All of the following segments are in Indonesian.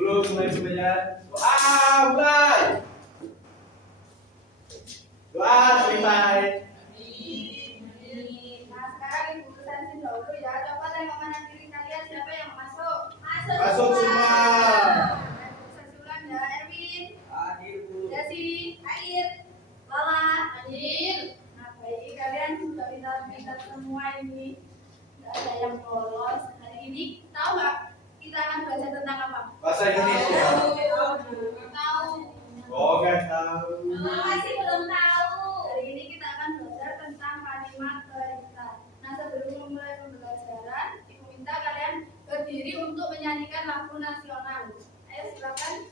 Dulu mulai semuanya. Doa mulai. Doa selesai. Nah sekarang ibu kesansin dulu ya. Coba tengok kanan kiri kalian siapa yang masuk. Masuk semua. Susulan ya. Erwin, Hadir Bu. Desi, Air, Lala, Adil. Nah baik kalian sudah pintar-pintar semua ini. Tidak ada yang bolos. Hari ini tahu nggak kita akan belajar tentang apa? Bahasa Indonesia. Tahu. Oh, nggak tahu. Masih belum tahu. Hari ini kita akan belajar tentang kalimat perintah. Nah sebelum memulai pembelajaran, ibu minta kalian berdiri untuk menyanyikan lagu nasional. Ayo silakan.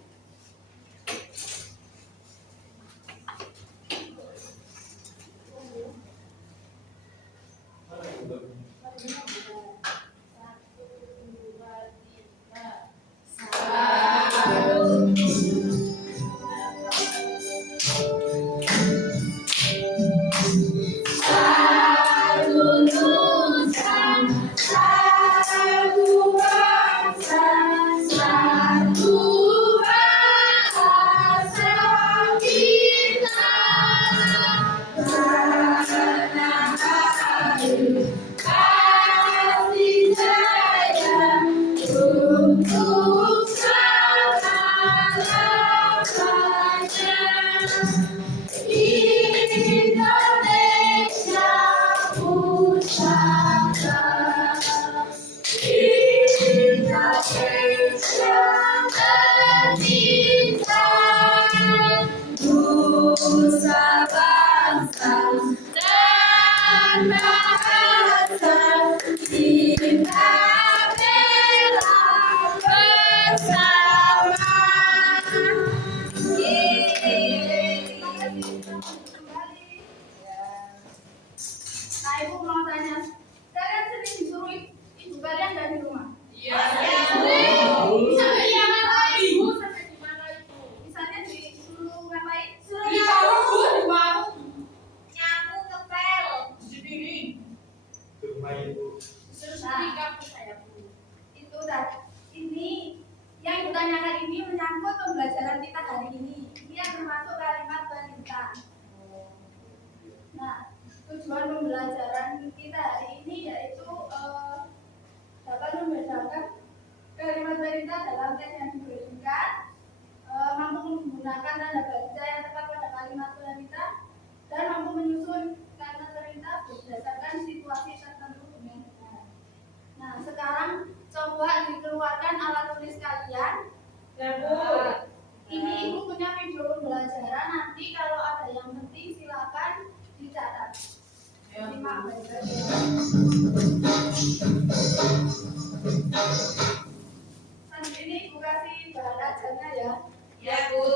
Nah, ibu mau tanya, kalian sering disuruh ibu kalian dari rumah? Iya. Sampai di mana ibu? Sampai di mana ibu? Misalnya disuruh ngapain? Di warung. Nyapu, ngepel. Di rumah Ibu. Disuruh berikan ke saya bu. Itu dah. Ini yang ibu tanyakan ini menyangkut pembelajaran kita hari ini. Ini yang termasuk kalimat perintah. Nah, tujuan pembelajaran kita hari ini yaitu dapat membedakan kalimat perintah dalam teks yang diberikan, mampu menggunakan tanda baca yang tepat pada kalimat perintah, dan mampu menyusun kalimat perintah berdasarkan situasi tertentu dengan benar. Nah, sekarang coba dikeluarkan alat tulis kalian. Ini ibu punya video pembelajaran. Nanti kalau ada yang penting silakan dicatat. Simak baik-baik. Nanti ini ibu kasih bahan ajarnya ya. Ya Bu.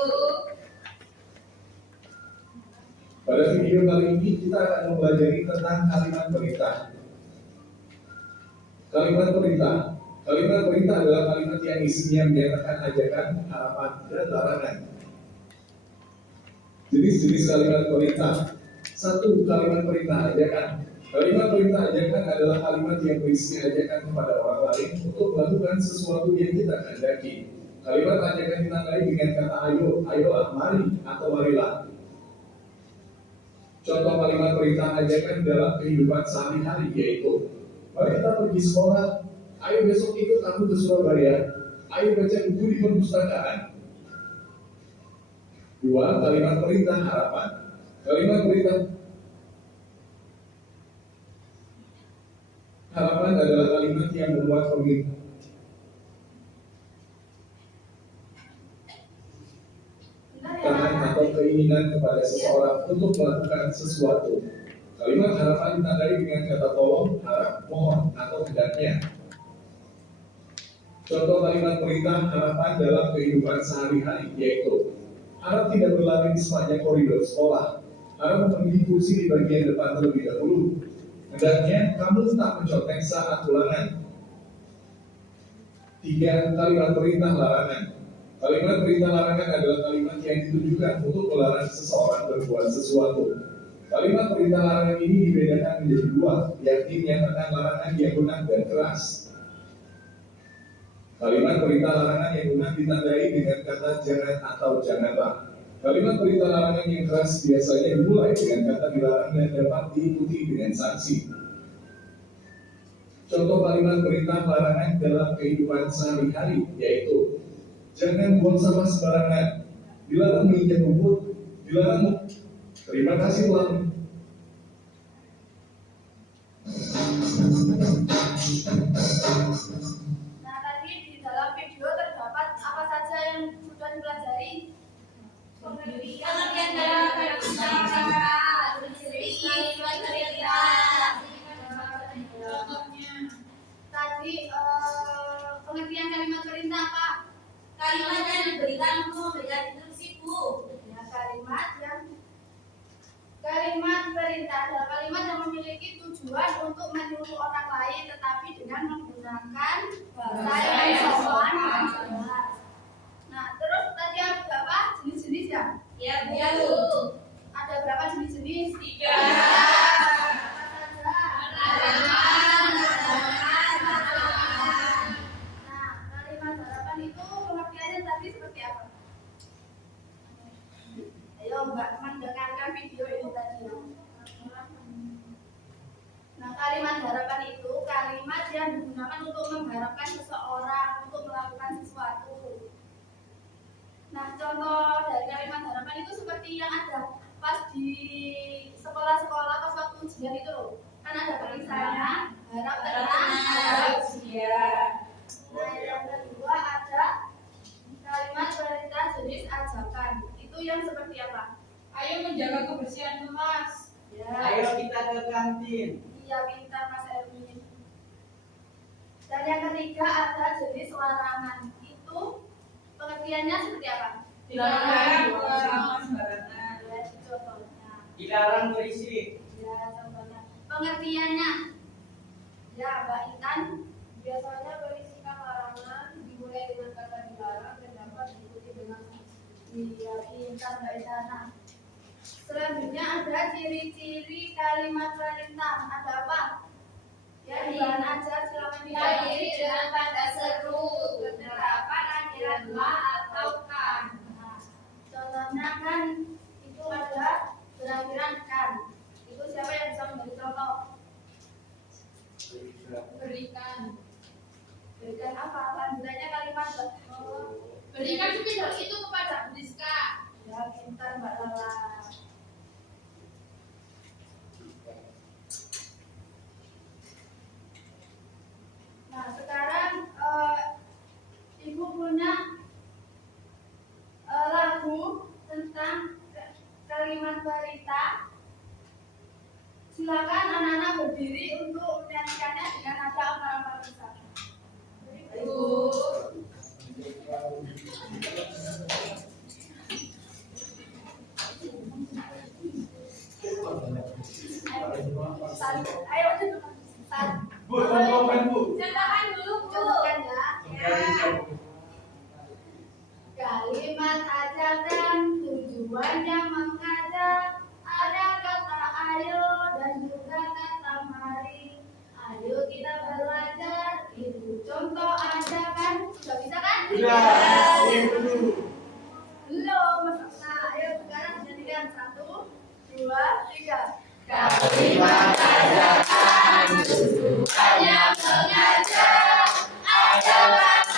Pada video kali ini kita akan mempelajari tentang kalimat perintah. Kalimat perintah. Kalimat perintah adalah kalimat yang isinya menyatakan ajakan, harapan, dan larangan. Jenis-jenis kalimat perintah. 1. Kalimat perintah ajakan. Kalimat perintah ajakan adalah kalimat yang berisi ajakan kepada orang lain untuk melakukan sesuatu yang kita kehendaki. Kalimat ajakan ditandai dengan kata ayo, ayolah, mari, atau marilah. Contoh kalimat perintah ajakan dalam kehidupan sehari-hari yaitu, mari kita pergi sekolah, ayo besok ikut aku ke Surabaya, ayo baca buku di perpustakaan. 2. Kalimat perintah harapan. Kalimat perintah harapan adalah kalimat yang memuat permintaan atau keinginan kepada seseorang untuk melakukan sesuatu. Kalimat harapan ditandai dengan kata tolong, harap, mohon, atau hendaknya. Contoh kalimat perintah harapan dalam kehidupan sehari-hari yaitu, harap tidak berlari di sepanjang koridor sekolah, harap memiliki kursi di bagian depan terlebih dahulu. Hendaknya kamu tak mencontek saat ulangan. 3. Kalimat perintah larangan. Kalimat perintah larangan adalah kalimat yang ditujukan untuk melarang seseorang berbuat sesuatu. Kalimat perintah larangan ini dibedakan menjadi 2, yakni menyatakan larangan yang lunak dan keras. Kalimat perintah larangan yang guna ditandai dengan kata jangan atau janganlah. Kalimat perintah larangan yang keras biasanya dimulai dengan kata dilarang dan dapat diikuti dengan sanksi. Contoh kalimat perintah larangan dalam kehidupan sehari-hari yaitu jangan buang sampah sembarangan, dilarang menginjak rumput, dilarang. Terima kasih Tuhan. Nah, tadi di dalam video terdapat apa saja yang sudah dipelajari? Pengertian dalam tadi pengertian kalimat perintah apa? Kalimat yang diberikan untuk memberikan instruksi, Bu. Ya, kalimat perintah adalah kalimat yang memiliki tujuan untuk menyuruh orang lain tetapi dengan menggunakan bahasa yang sopan dan jelas. Nah, terus tadi ada berapa jenis-jenis ya? Ya, Bu. Ada berapa jenis-jenis? 3. Nah, kalimat harapan itu pengertiannya tadi seperti apa? Ayo Mbak mendengarkan video itu tadi ya. Nah, kalimat harapan itu kalimat yang digunakan untuk mengharapkan seseorang untuk melakukan sesuatu. Nah, contoh dari kalimat harapan itu seperti yang ada pas di sekolah-sekolah pas waktu ujian itu loh. Kan ada tulisannya harap tenang, harap ujian. Nah, yang kedua ada kalimat perintah jenis ajakan. Itu yang seperti apa? Ayo menjaga kebersihan kelas. Ya. Ayo kita ke kantin. Iya, pintar Mas Erwin. Dan yang ketiga ada jenis larangan. Itu pengertiannya seperti apa? Dilarang buang sembarangan. Ya, contohnya. Dilarang berisik. Ya, contohnya. Pengertiannya. Ya, Mbak Intan. Biasanya berisikan larangan dimulai dengan kata dilarang dan dapat diikuti dengan sanksi. Iya, pintar Mbak Intan. Nah, selanjutnya ada ciri-ciri kalimat perintah. Ada apa? Ya, dibahas aja silakan Diakhiri dengan tanda seru, penerapan akhiran ma atau kan. Nah, contohnya kan itu ada berakhiran kan. Itu siapa yang bisa memberi contoh? Berikan. Berikan apa? Lanjutannya kalimat Berikan spidol itu kepada Briska. ya, pintar Mbak Lala. Nah, sekarang Ibu punya lagu tentang kalimat perintah. Silakan anak-anak berdiri untuk menyanyikannya dengan nada amal-amal besar. Bu. Ayo, Bu, contohkan Bu. Contohkan dulu, Bu. contohkan ya. Contohkan. Kalimat ajakan tujuannya mengajak. Ada kata ayo dan juga kata mari. Ayo kita belajar. Itu contoh ajakan. Sudah bisa kan? Sudah. Ibu dulu. Belum. Nah, ayo sekarang jadikan 1, 2, 3. Kalimat ajakan tujuannya mengajak. Ada kata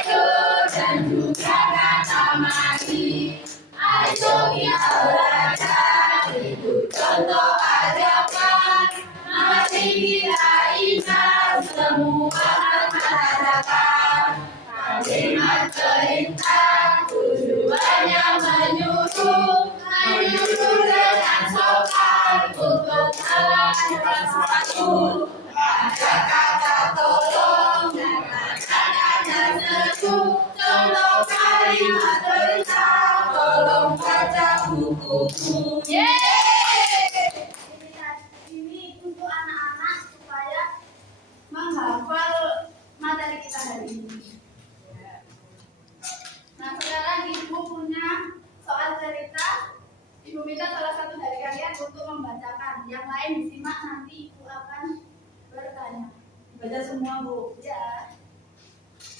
ayo dan juga kata mari. Ayo kita belajar, itu contoh ajakan. Mari kita ingat semua masyarakat. Kalimat perintah tujuannya menyuruh dengan sopan untuk melakukan sesuatu. Ada kata tolong dan kata seru. Contoh kalimat perintah, tolong baca bukuku. Ini untuk anak-anak supaya menghafal materi kita hari ini. Nah, sekarang Ibu punya soal cerita. Ibu minta salah satu dari kalian untuk membacakan. Yang lain disimak, nanti Ibu akan bertanya. Baca semua, Bu. Ya.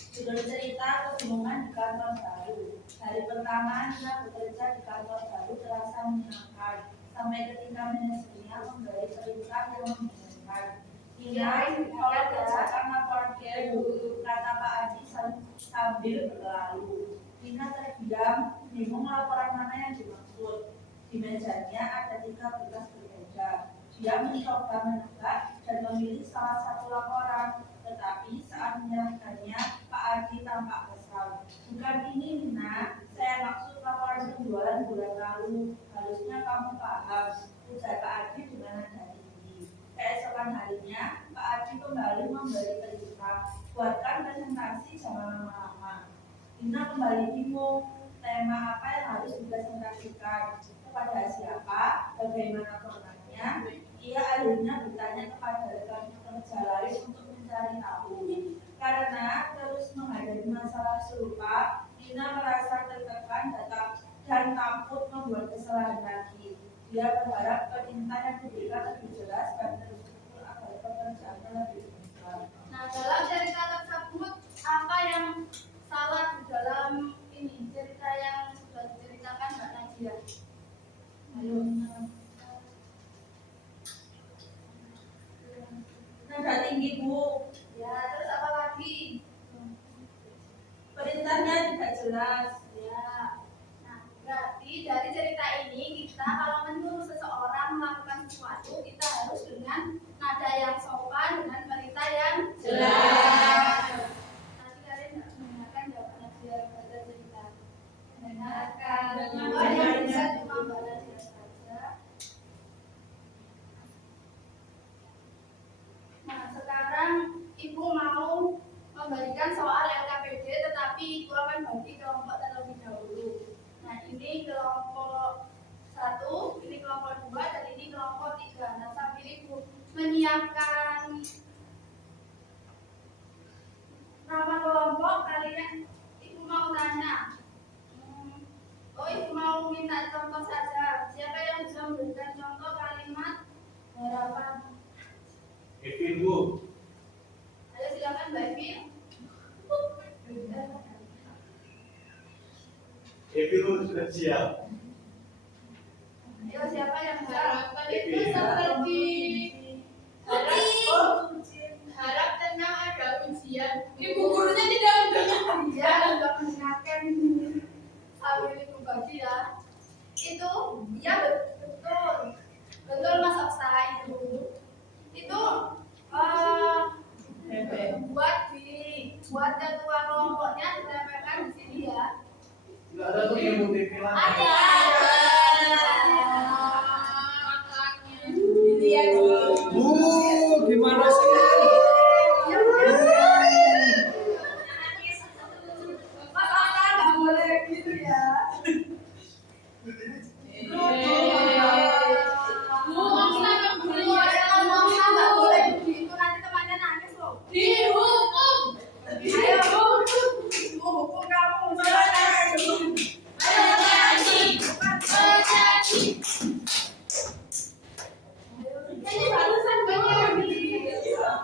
Sudah kebingungan di kantor baru. Hari pertama Nina bekerja di kantor baru terasa menyenangkan. Sampai ketika manajernya memberi perintah yang membingungkan. Nina kalau kerjakan laporan dulu, kata Pak Adi sambil berlalu. Nina terdiam, bingung laporan mana yang dimaksud. Di mejanya ada 3 berkas berbeda. Dia mencoba menebak dan memilih salah satu laporan, tetapi saat menyerahkannya, Pak Adi tampak kesal. Bukan ini, Nina. Saya maksud laporan penjualan bulan lalu. Harusnya kamu paham, ujar Pak Adi dengan nada tinggi. Keesokan harinya, Pak Adi kembali memberi perintah, buatkan presentasi jangan lama-lama. Nina kembali bingung, tema apa yang harus dipresentasikan, kepada siapa, bagaimana formatnya. Ia akhirnya bertanya kepada rekan kerja lain untuk mencari tahu. Karena terus menghadapi masalah serupa, Nina merasa tertekan dan takut membuat kesalahan lagi. Dia berharap perintah yang diberikan lebih jelas dan terstruktur agar pekerjaannya lebih mudah. Nah, dalam cerita tersebut apa yang salah di dalam ini cerita yang sudah diceritakan Mbak Nadia? Ayo. Nada tinggi, Bu. Ya, terus apa lagi? Perintahnya tidak jelas. Ya. Nah, berarti dari cerita ini kita kalau menyuruh seseorang melakukan sesuatu kita harus dengan nada yang sopan dengan perintah yang Jelas. Nanti kalian nggak mendengarkan jawaban Nadia pada cerita. Mendengarkan. Oh, yang bisa cuma Mbak Nadia saja. Nah, sekarang Ibu mau memberikan soal LKPD, tetapi Ibu akan bagi kelompok terlebih dahulu. Nah, ini kelompok 1, ini kelompok 2, dan ini kelompok 3. Nah, sambil Ibu menyiapkan nama kelompok, kalian Ibu mau tanya. Ibu mau minta contoh saja. Siapa yang bisa memberikan contoh kalimat harapan? Evin, Bu. Ayo silakan Mbak Evin. Evin sudah siap. Ayo siapa yang Harapan itu Evin. seperti Ujian. harap tenang ada ujian. Ibu gurunya tidak mendengar. Ya, tidak mendengarkan. Sambil Ibu bagi ya. Itu ya betul. Betul Mas Oksa itu. Itu buat ketua kelompoknya ditempelkan di sini ya. Enggak ada tuh yang motif lagi. Ada. Dilihat dulu. Gimana sih? Mas Oksa nggak boleh gitu ya. Nggak boleh begitu, nanti temannya nangis loh. Dihukum. Ayo, Bu, hukum kamu. Ini barusan penyanyi.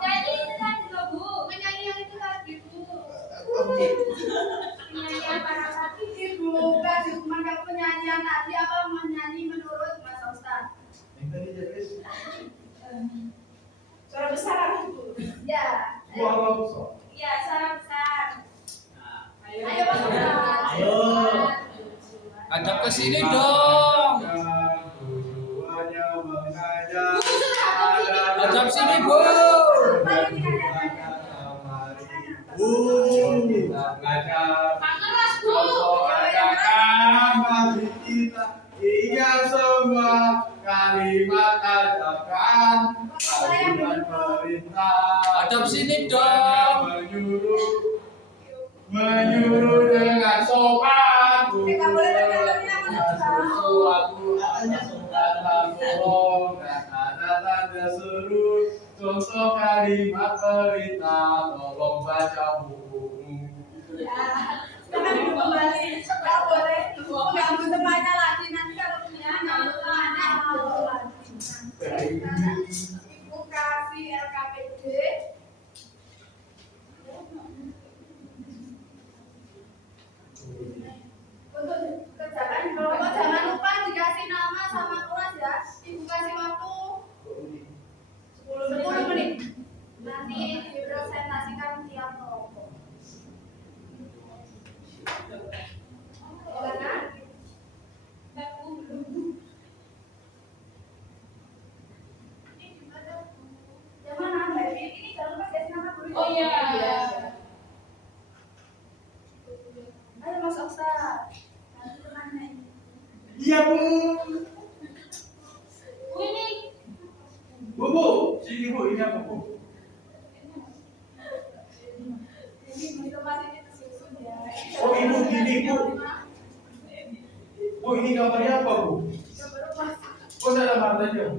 Nyanyi itu tadi loh, Bu. Penyanyi yang itu tadi, Bu. Penyanyian para sapi, Ibu. Kasih hukuman kamu penyanyian tadi apa menyanyi menurut Mas Ustaz? Yang tadi jadi Suara besar itu. Ya. Bu apa besok? Iya, suara besar. Ayo, Mas Ustaz. Ayo. Hadap ke sini dong. Tujuannya mengajak. Hadap sini, Bu. Kita belajar. Keras, Bu. Contoh ajakan bagi kita. Ingat semua kalimat ajakan, kalimat perintah. Hadap sini dong. Menyuruh dengan sopan. Kita boleh dengarnya, Mas. Sesuatu kata bohong, kata tanda seru. Contoh kalimat perintah, tolong baca bukumu. Ya, sekarang Ibu kembali. Nggak boleh mengganggu temannya lagi. Nanti kalau punya ganggu temannya, ganggu lagi. Ibu kasih LKPD. Ayo Mas Oksa. Nanti temannya ini. Iya Bu. Bu ini. Bu, sini Bu, ini apa Bu? Ini di tempat ini tersusun ya. Oh Ibu gini Bu. Bu ini gambarnya apa Bu? Gambar rumah. Oh saya ada matanya.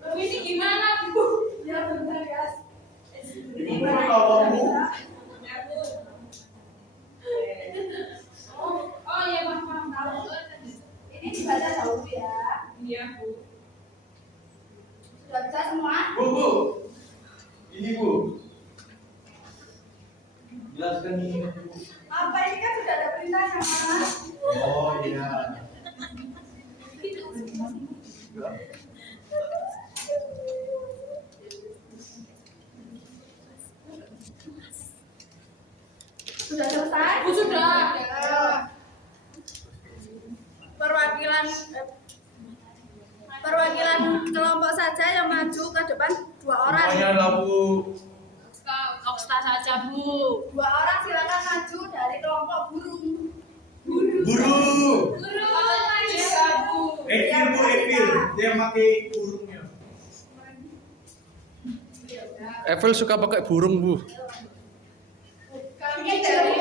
Bu ini gimana Bu? Ya benar ya. Ibu pernah bawa Bu? Oh iya Mas, tahu. Ini dibaca dahulu ya. Iya, Bu. Sudah bisa semua? Bu. Ini Bu. Jelaskan ini Bu. Apa ini kan sudah ada perintahnya Mas? Oh iya. Sudah selesai? Bu, sudah. Perwakilan kelompok saja yang maju ke depan 2 orang. Semuanya lah Bu. Oksta saja, Bu. 2 orang silakan maju dari kelompok burung. Guru. Iya, Bu. Evil Bu, Evil. Dia pakai burungnya. Evel suka pakai burung, Bu. Kami dari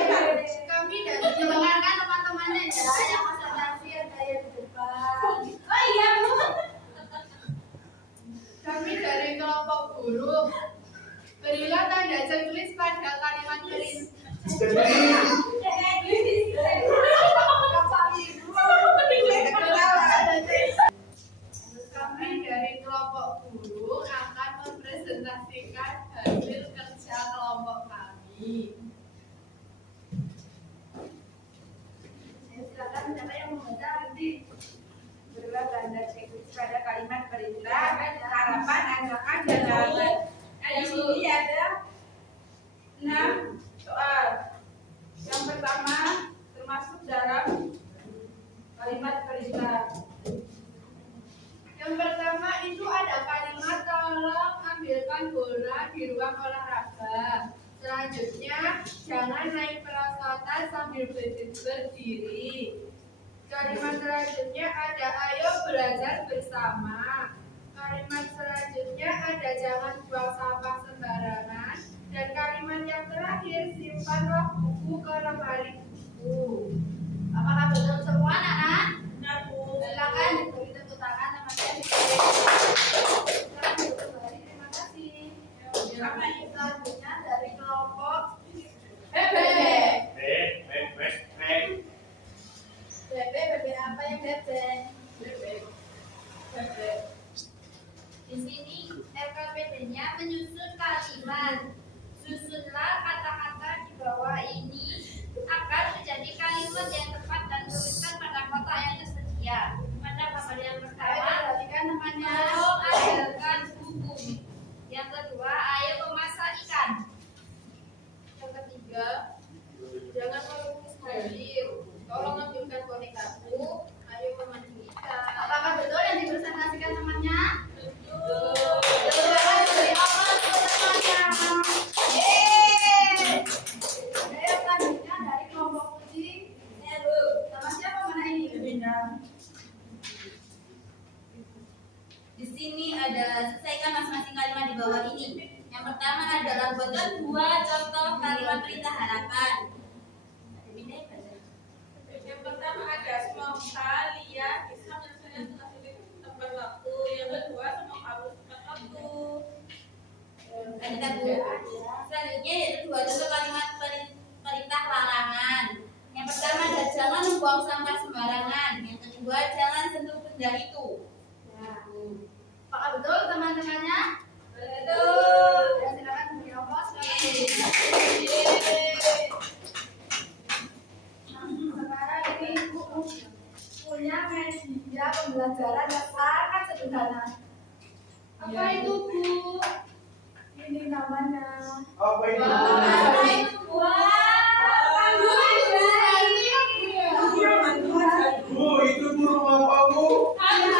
mendengarkan teman-temannya ya yang konsentrasi ada yang di depan. Oh iya Bu. Kami dari kelompok guru. Berilah tanda checklist pada kalimat perintah. Kami dari kelompok guru akan mempresentasikan hasil kerja kelompok kami. Silakan siapa yang membaca nanti. Berilah tanda checklist pada kalimat perintah, harapan, ajakan, dan jawaban. Di sini ada 6 soal. Yang pertama termasuk dalam kalimat perintah. Yang pertama itu ada kalimat tolong ambilkan bola di ruang olahraga. Selanjutnya, jangan naik perosotan sambil berdiri. Kalimat selanjutnya ada ayo belajar bersama. Kalimat selanjutnya ada jangan buang sampah sembarangan. Dan kalimat yang terakhir simpanlah buku ke lemari buku. Apakah betul semua anak-anak? Nah, Bu. Silakan diberi tepuk tangan sama saya. Silakan kembali. Terima kasih. Apa yang selanjutnya dari kelompok Bebe. Bebe apa yang Bebe? Di sini LKPD-nya menyusun kalimat. Susunlah kata-kata di bawah ini agar menjadi kalimat yang tepat dan tuliskan pada kotak yang tersedia. Pada gambar yang pertama, perhatikan namanya. Tolong ambilkan buku. Yang kedua, ayo memasak ikan. Yang ketiga, jangan melukis mobil. Tolong ambilkan bonekaku. Ayo memandu ikan. Apakah betul yang dipresentasikan temannya? Betul. Silakan beri aplaus untuk temannya. Yeay. Ada yang selanjutnya dari kelompok putih. Sama siapa mana ini? Di sini ada selesaikan masing-masing kalimat di bawah ini. Yang pertama adalah buatkan 2 contoh kalimat perintah harapan. Ada beda ya, Pak? Yang pertama ada semoga Lia bisa menyelesaikan tugas ini tepat waktu. Yang kedua semoga harus tepat waktu. Ada Bu. Selanjutnya yaitu 2 contoh kalimat perintah larangan. Yang pertama adalah jangan membuang sampah sembarangan. Yang kedua jangan sentuh benda itu. Apakah betul teman-temannya? Betul. Ya, silakan beri aplaus. Sekarang ini Ibu punya media pembelajaran yang sangat sederhana. Apa itu, Bu? Ini namanya. Apa itu? Wah, Bu, itu burung apa Bu? Hantu.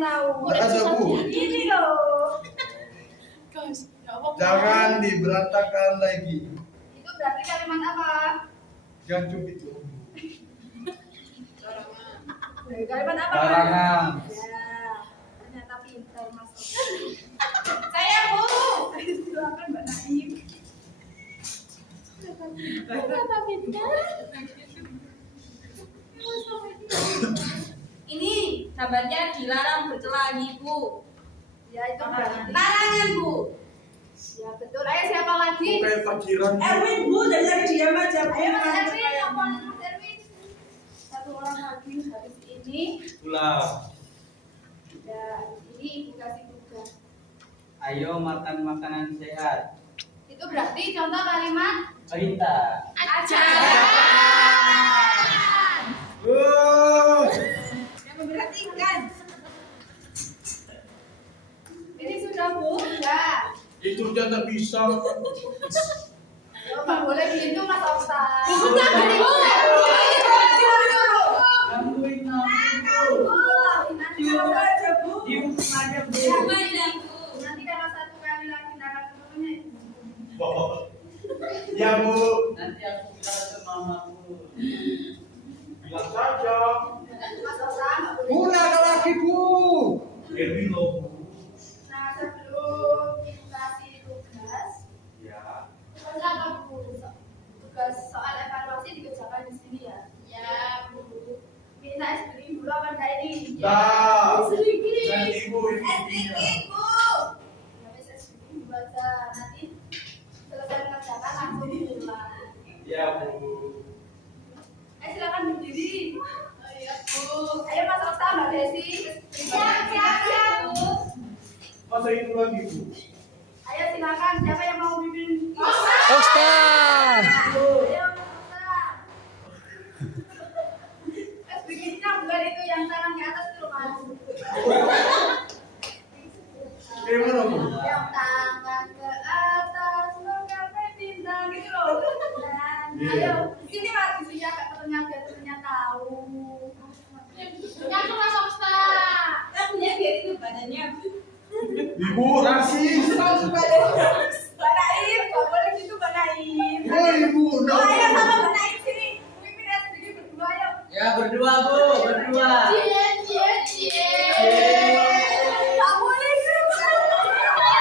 tahu. Nggak ada, Bu. Ini loh. Jangan diberantakan lagi. Itu berarti kalimat apa? Jangan itu. Kalimat apa? Larangan. Ya, ternyata pintar masuk. Saya Bu. Silakan Mbak Naim. Ternyata pintar. Ini gambarnya dilarang bercela ibu. Ya itu berarti. Larangan Bu. Ya betul. Ayo siapa lagi? Kayak fakiran. Erwin Bu, dari tadi diam aja Bu. Ayo Mas Erwin, telepon Mas Erwin. Satu orang lagi habis ini. Pulang. Ya, ini ibu kasih tugas. Ayo makan makanan sehat. Itu berarti contoh kalimat Perintah. ajaran. Yang memperhatikan. Ini sudah Bu? Ya. Itu dia tak bisa. Nggak boleh gitu Mas Oksan. Gangguin Nanti kalau aja Bu. Diam aja Bu. Lumayan Bu. nanti kalau satu kali lagi nakal turunnya. Ya Bu. Nanti aku bilang ke mamaku. Bilang saja. Mas Oksan nggak boleh. Bu, nakal lagi Bu. Erwin loh Bu. Nah sebelum ibu kasih tugas, Ya. tugasnya apa Bu? Tugas soal evaluasi dikerjakan di sini ya. Ya, Bu. Minta SBY dulu apa enggak ini? Dah. Sedikit. Dan Ibu ini. Sedikit Bu. Ya wes SBY dulu aja. Nanti selesai mengerjakan langsung pulang. Ya Bu. Silakan berdiri. Oh iya, Bu. Ayo Mas Oksan, Mbak Desi. Siap Bu. Masa itu lagi Bu. Ayo silakan, siapa yang mau pimpin? Ustaz. Ayo Mas Oksan. SBY-nya bukan itu yang tangan ke atas dulu Mas. Kayak mana Bu? Yang tangan ke atas menggapai bintang gitu loh. Dan ayo, sini Mas, di sini agak ternyata biar temennya tahu. Nyatu Mas Oksan. Kan punya biar itu badannya Bu. Ibu rasis. Mbak Naim, gak boleh gitu Mbak Naim. Oh Ibu, Oh, ayo sama Mbak Naim sini. Pimpin SBY berdua ayo. Ya berdua Bu, berdua. Gak boleh gitu. Ayo, ayo,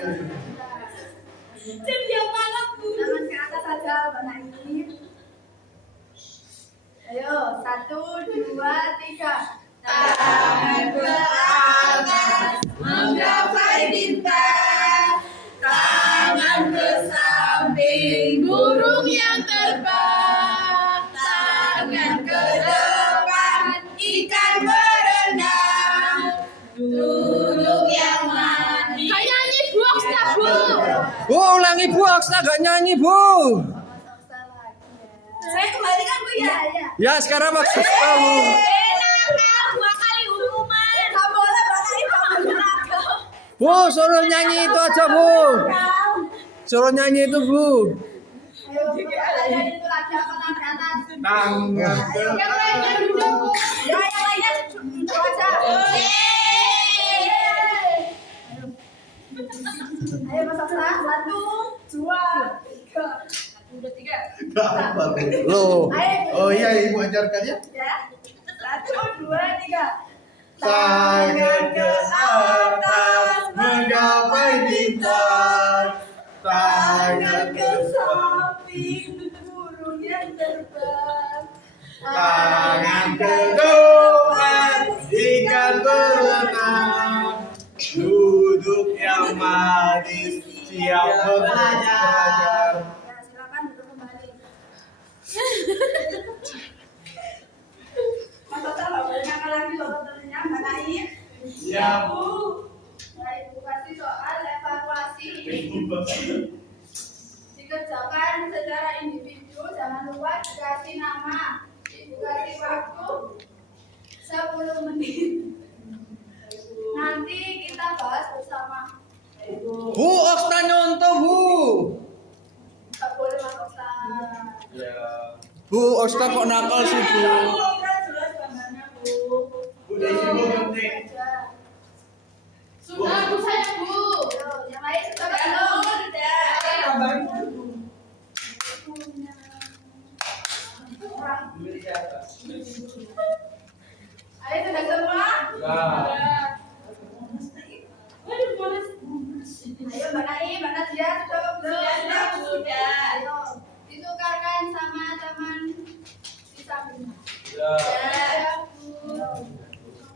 ayo. Jadi yang mana Bu? Tangan ke atas saja Mbak Naim. Ayo, 1, 2, 3. Tangan ke atas menggapai bintang, tangan ke samping burung yang terbang, tangan ke depan ikan berenang, duduk yang manis. Kayak nyanyi Bu Oksan Bu. Bu, ulangi Bu, Oksa gak nyanyi Bu. Mas Oksan lagi ya. Saya kembalikan Bu ya. Iya. Ya sekarang maksud kamu. Nakal 2 kali hukuman. Gak boleh Mbak Naim, gak boleh nakal. Bu, suruh nyanyi itu aja Bu. Suruh nyanyi itu Bu. Ayo, kalian itu lagi apa tangan ke atas? Tangan ke Yang lainnya duduk Bu. Ya, yang lainnya duduk aja. Ayo Mas Oksan, 1, 2, 3. Apa Bu? Loh. Ayo. Oh iya Ibu ajarkan ya. Ya. 1, 2, 3. Tangan ke atas menggapai bintang, tangan ke samping burung yang terbang. tangan ke depan ikan berenang, duduk yang manis siap belajar. Ya, silakan duduk kembali. Mas Oksan nggak boleh nakal lagi loh, tentunya Mbak Naim. Ya Bu. Nah, Ibu kasih soal evaluasi. Dikerjakan secara individu, jangan lupa dikasih nama. Ibu kasih waktu 10 menit. Nanti kita bahas bersama. Bu, Oksa nyontoh Bu. Nggak boleh Mas Oksan. Ya. Bu, Oksa kok nakal sih Bu. Kan jelas gambarnya Bu. Bu Desi aja. Sudah, Bu, saya, Bu. Yang lain sudah Belum, belum? Beli siapa? Ayo sudah semua? Sudah. Ayo Mbak Nadia sudah belum? Sudah. Ayo ditukarkan sama teman di sampingnya. Sudah. Ya, Bu.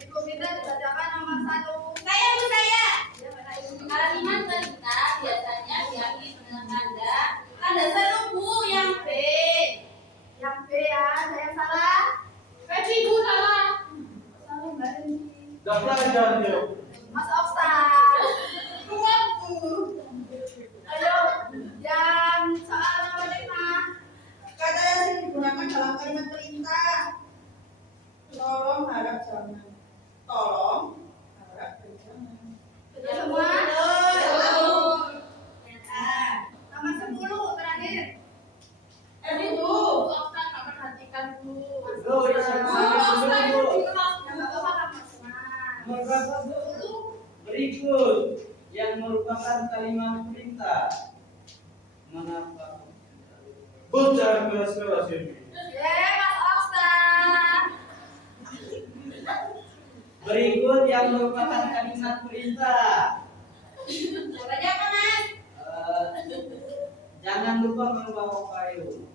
Ibu kita sudah dapat nomor 1. Saya, Bu, saya. Ya, Mbak Nadia. Kalimat cerita biasanya diakhiri dengan tanda. Tanda seru, Bu, yang B. Yang B ya, ada yang salah? Peci, Bu, salah. Salah Mbak Rini. Sudah belajar dia. Mas Oksa. Dua, Bu. Ayo, yang soal nomor 5. Kata yang sering digunakan dalam kalimat perintah. Tolong harap jangan. Tolong harap jangan. Sudah semua? Belum. Nomor 10 terakhir. Ini Bu, tuh. Okta nggak perhatikan, Bu. Bu, yang sama dulu, Bu. Yang bawa kamu semua. Nomor berapa, Bu? Berikut yang merupakan kalimat perintah. Mengapa? Bu, jangan keras-keras ini. Mas Oksa. Berikut yang merupakan kalimat perintah. Jawabannya apa, Mas? Jangan lupa membawa payung.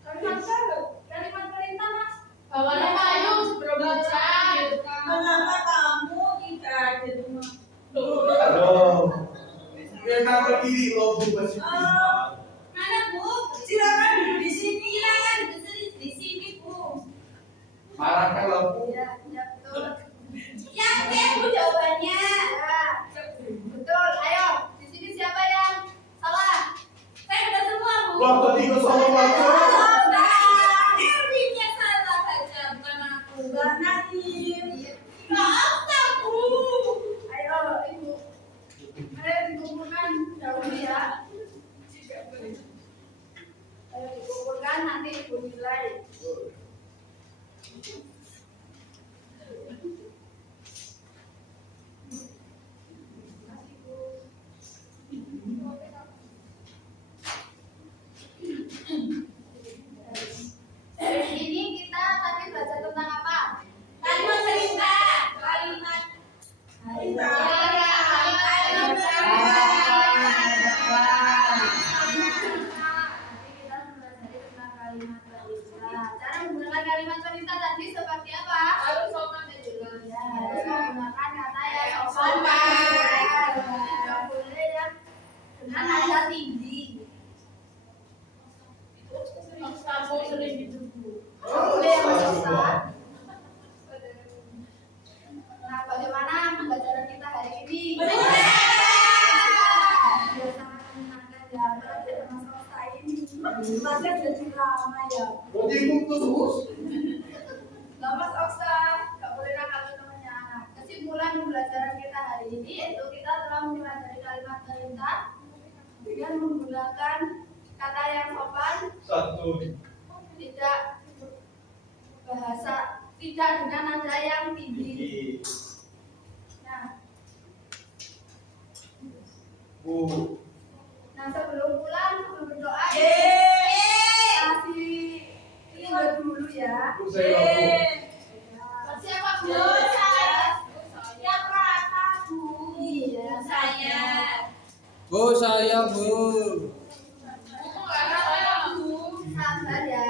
Kalimat perintah Mas. Bawanya payung sebelum jam, gitu kan. Mengapa kamu tidak di rumah? Halo. Enak berdiri loh, Bu. Masih bisa. Mana, Bu? Silakan duduk di sini. Silakan di sini, Bu. Marah kan loh, Bu. Ya, betul. Yang B, Bu, jawabannya. Ya, betul. Ayo, di sini siapa yang salah? Saya udah semua, Bu. Wah, tadi ke soal waktu. Erwinnya salah baca, bukan aku. Mbak Nadim. Maaf, Bu. Ayo, Ibu. Ayo dikumpulkan dahulu ya. Ayo dikumpulkan nanti Ibu nilai. Dari sini kita tadi belajar tentang apa? Kalimat cerita. Kalimat. Cara menggunakan kalimat perintah tadi seperti apa? Harus sopan dan jelas. Ya, harus menggunakan kata yang sopan. Sopan. Tidak boleh yang dengan nada tinggi. Okta, Bu, sering gitu, Bu. Boleh yang besar. Nah, bagaimana pembelajaran kita hari ini? Ya, sangat menyenangkan ya. Belajar sama Okta ini. Masih jadi lama ya. Mau dihukum terus. Lah Mas Oksa, nggak boleh nakal temannya anak. Kesimpulan pembelajaran kita hari ini yaitu kita telah mempelajari kalimat perintah dengan menggunakan kata yang sopan, Satu. tidak bahasa, tidak dengan nada yang tinggi. Nah, Bu. nah sebelum pulang, sebelum berdoa, Yeay. kasih lihat dulu ya. Bu, saya waktu. Siapa Bu? Yang rata, Bu. Iya, Saya. Bu, saya, Bu. Bu, karena saya, Bu. sabar ya.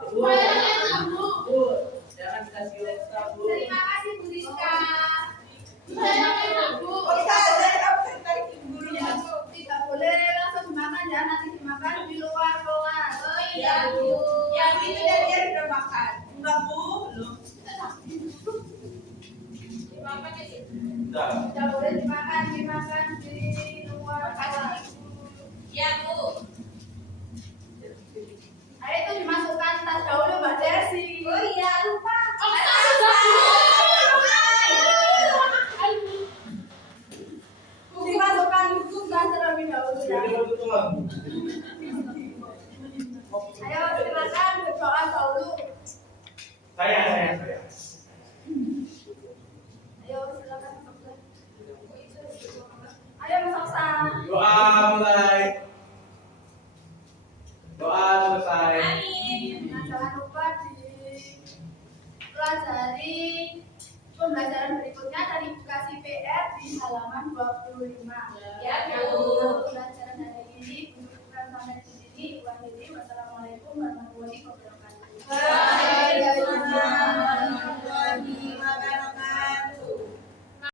Bu, Saya, Bu. Bu, jangan kasih Okta, Bu. Terima kasih Bu Rizka. Saya, Bu. Okta, dari kamu tarik gurunya. Tidak boleh langsung dimakan ya, nanti dimakan di luar kelas. Oh iya, Bu. Yang itu dari dia udah makan. Enggak, Bu. Belum. Dimakan ya, Bu. Sudah. Tidak boleh dimakan di luar kelas. Ya, Bu. Ayo itu dimasukkan tas dahulu Mbak Desi. Oh iya, lupa. Okta, sudah, Bu. Dimasukkan buku tas terlebih dahulu ya. Jadi waktu Tuhan. Ayo silakan berdoa dahulu. Saya. Pembelajaran berikutnya dari kasih PR di halaman 25. Ya, Bu. Pembelajaran hari ini bukan sampai di sini. Wassalamualaikum warahmatullahi wabarakatuh.